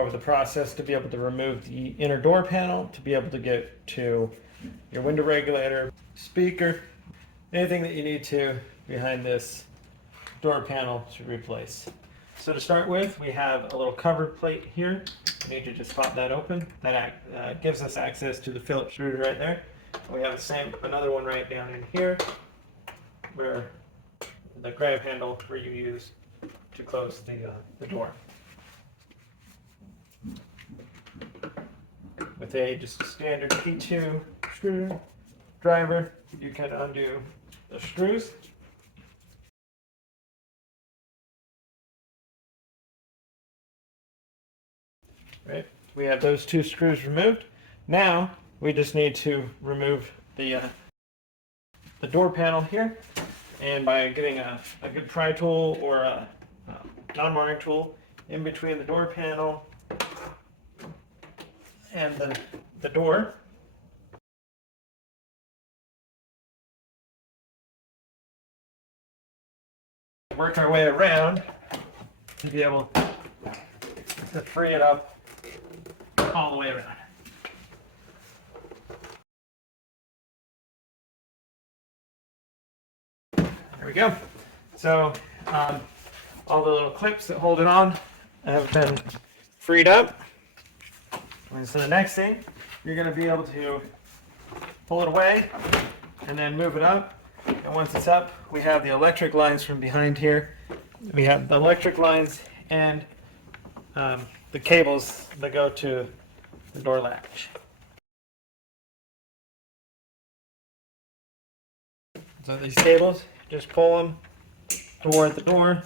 over the process to be able to remove the inner door panel, to be able to get to your window regulator, speaker, anything that you need to behind this door panel to replace. So to start with, we have a little cover plate here. We need to just pop that open. That gives us access to the Phillips screws right there. We have another one right down in here, where the grab handle where you use to close the door. With just a standard P2 screwdriver, you can undo the screws. Right, we have those two screws removed. Now we just need to remove the door panel here, and by getting a good pry tool or a non-marring tool in between the door panel and the door. Work our way around to be able to free it up all the way around. There we go. So all the little clips that hold it on have been freed up. And so the next thing, you're going to be able to pull it away and then move it up. And once it's up, we have the electric lines from behind here. We have the electric lines and the cables that go to the door latch. So these cables, just pull them toward the door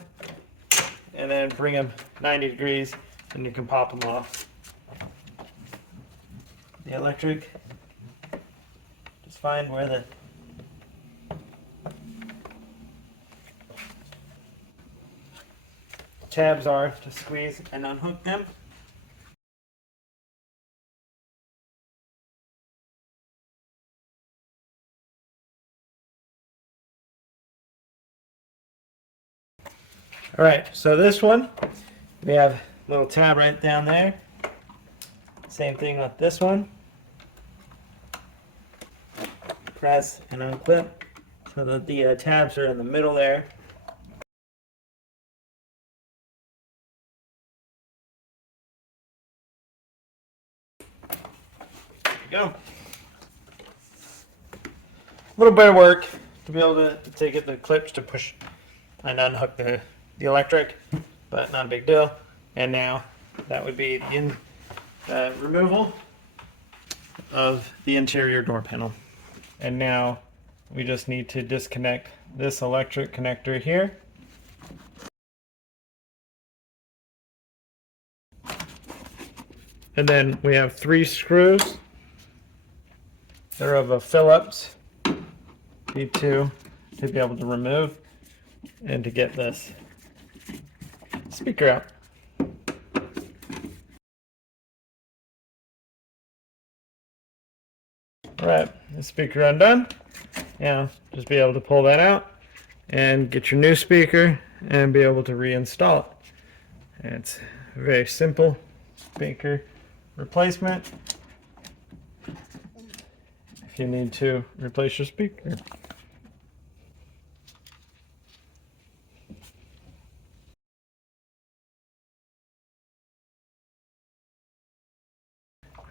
and then bring them 90 degrees and you can pop them off. The electric, just find where the tabs are to squeeze and unhook them. All right, so this one, we have a little tab right down there. Same thing with this one. Press and unclip so that the tabs are in the middle there. There you go. A little bit of work to be able to get the clips to push and unhook the electric, but not a big deal. And now that would be the removal of the interior door panel. And now we just need to disconnect this electric connector here. And then we have 3 screws. They're of a Phillips P2 to be able to remove and to get this speaker out. All right, the speaker undone. Now just be able to pull that out and get your new speaker and be able to reinstall it. And it's a very simple speaker replacement if you need to replace your speaker.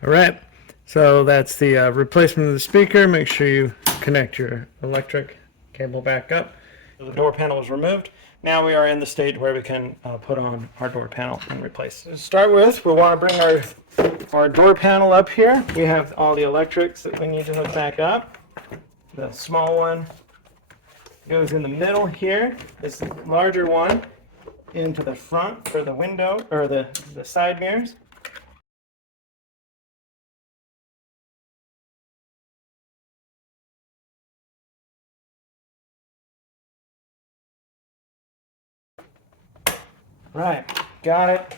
All right, so that's the replacement of the speaker. Make sure you connect your electric cable back up. The door panel is removed. Now we are in the stage where we can put on our door panel and replace it. To start with, we want to bring our door panel up here. We have all the electrics that we need to hook back up. The small one goes in the middle here. This larger one into the front for the window or the side mirrors. Right, got it.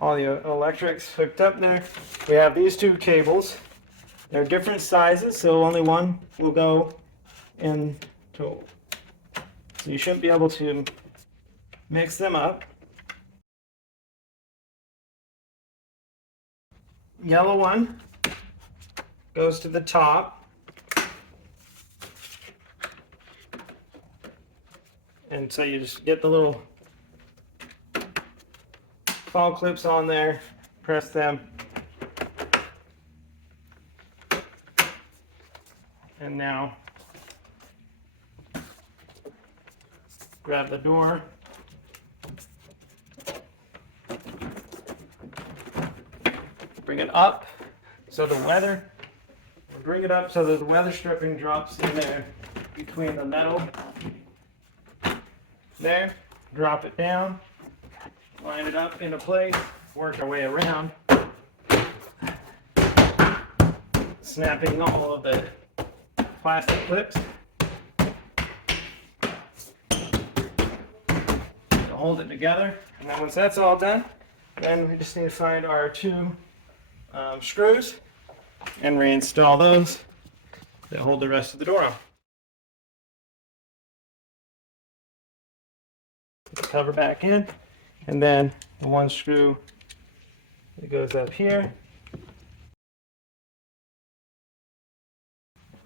All the electrics hooked up there. We have these 2 cables. They're different sizes, so only one will go in. So you shouldn't be able to mix them up. Yellow one goes to the top. And so you just get the little fall clips on there, press them, and now grab the door, bring it up so the weather, bring it up so that the weather stripping drops in there between the metal. There, drop it down, line it up into place, work our way around, snapping all of the plastic clips to hold it together. And then once that's all done, then we just need to find our two screws and reinstall those that hold the rest of the door on. Put the cover back in, and then the one screw that goes up here,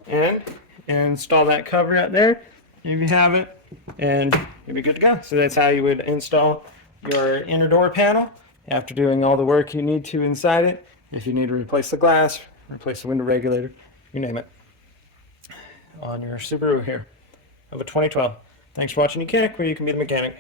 and install that cover out there. If you have it, and you'll be good to go. So that's how you would install your inner door panel after doing all the work you need to inside it. If you need to replace the glass, replace the window regulator, you name it, on your Subaru here of a 2012. Thanks for watching YOUCANIC, where you can be the mechanic.